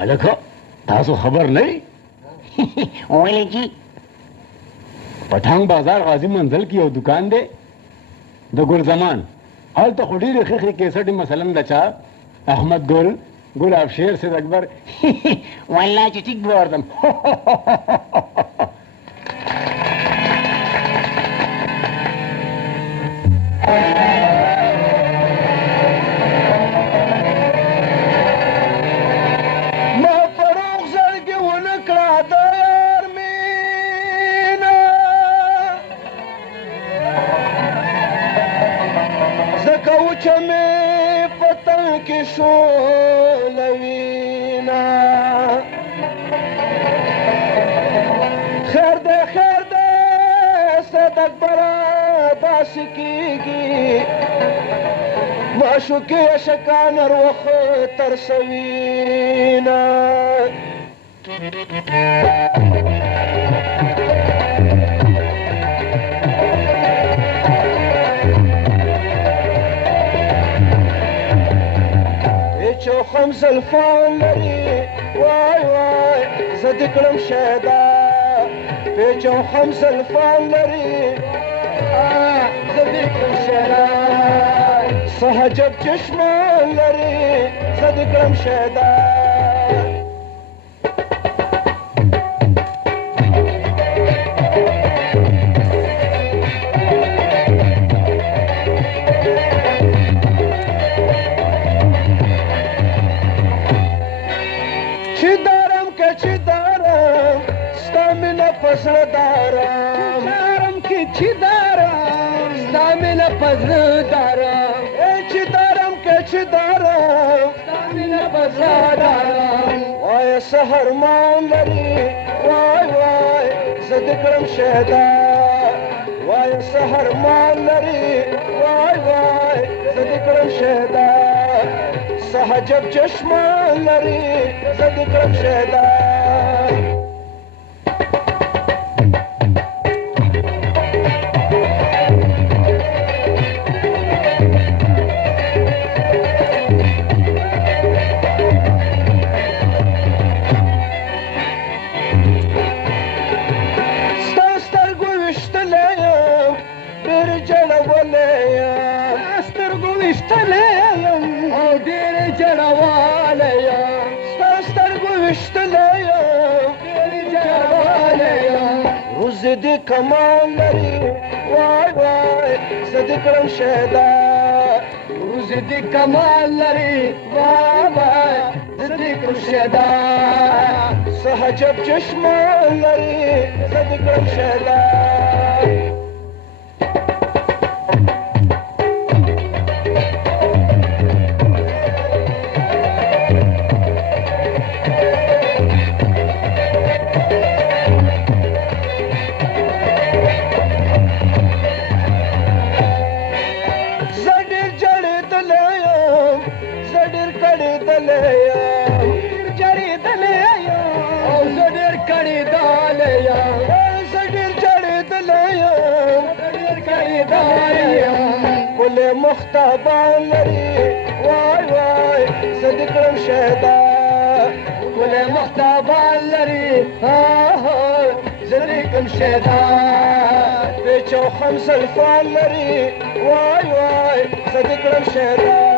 الکه تاسو خبر نه ولې جی پټانګ بازار غازی منزل کې یو دکان دی د ګل زمان هلته خو ډېرې ښې کیسټې مثلا د چا احمد ګل ګلاب شیر سید اکبر والله چې ټیک به وردم معشوقي شکان روخ ترسوینا ایچو خمس الفان لري وای وای زدی کلم شهدا ایچو خمس الفان لري زدی کلم شهدا صحجب چشمان لري زدی کلم شهدا چی دارم که چی دارم ستامینه پسر دارم که چی دارم ستامینه پسر دارم چی دارم که چی دارم ستامینه پسر دارم وای سهر مان لري وای وای زدی کلم شهدا وای سهر مان لري وای وای زدی کلم شهدا صحجب چشمان لري زدی کلم شهدا زدی کمان لري وای وای زدی کلم شهدا زدی کمان لري وای وای زدی کلم شهدا صحجب چشمان لري زدی کلم شهدا مختبان لري وای وای زدی کلم شهدا کل مختبان لري زدی کلم شهدا پیچو خمس الفان لري وای وای زدی کلم شهدا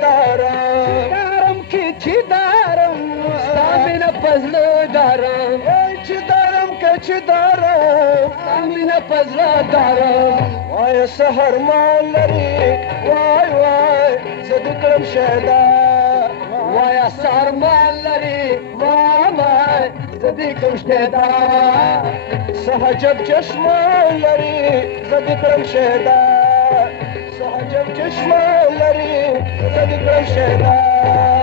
دارم که چی دارم ستامینه پزله دارم چی دارم که چی دارم ستامینه پزله دارم وای سهر مان لري وای وای زدی کلم شهدا وای سهر مان لري وای وای زدی کلم شهدا صحجب چشمان لري زدی کلم شهدا صحجب چشمان لري زدی کلم شهدا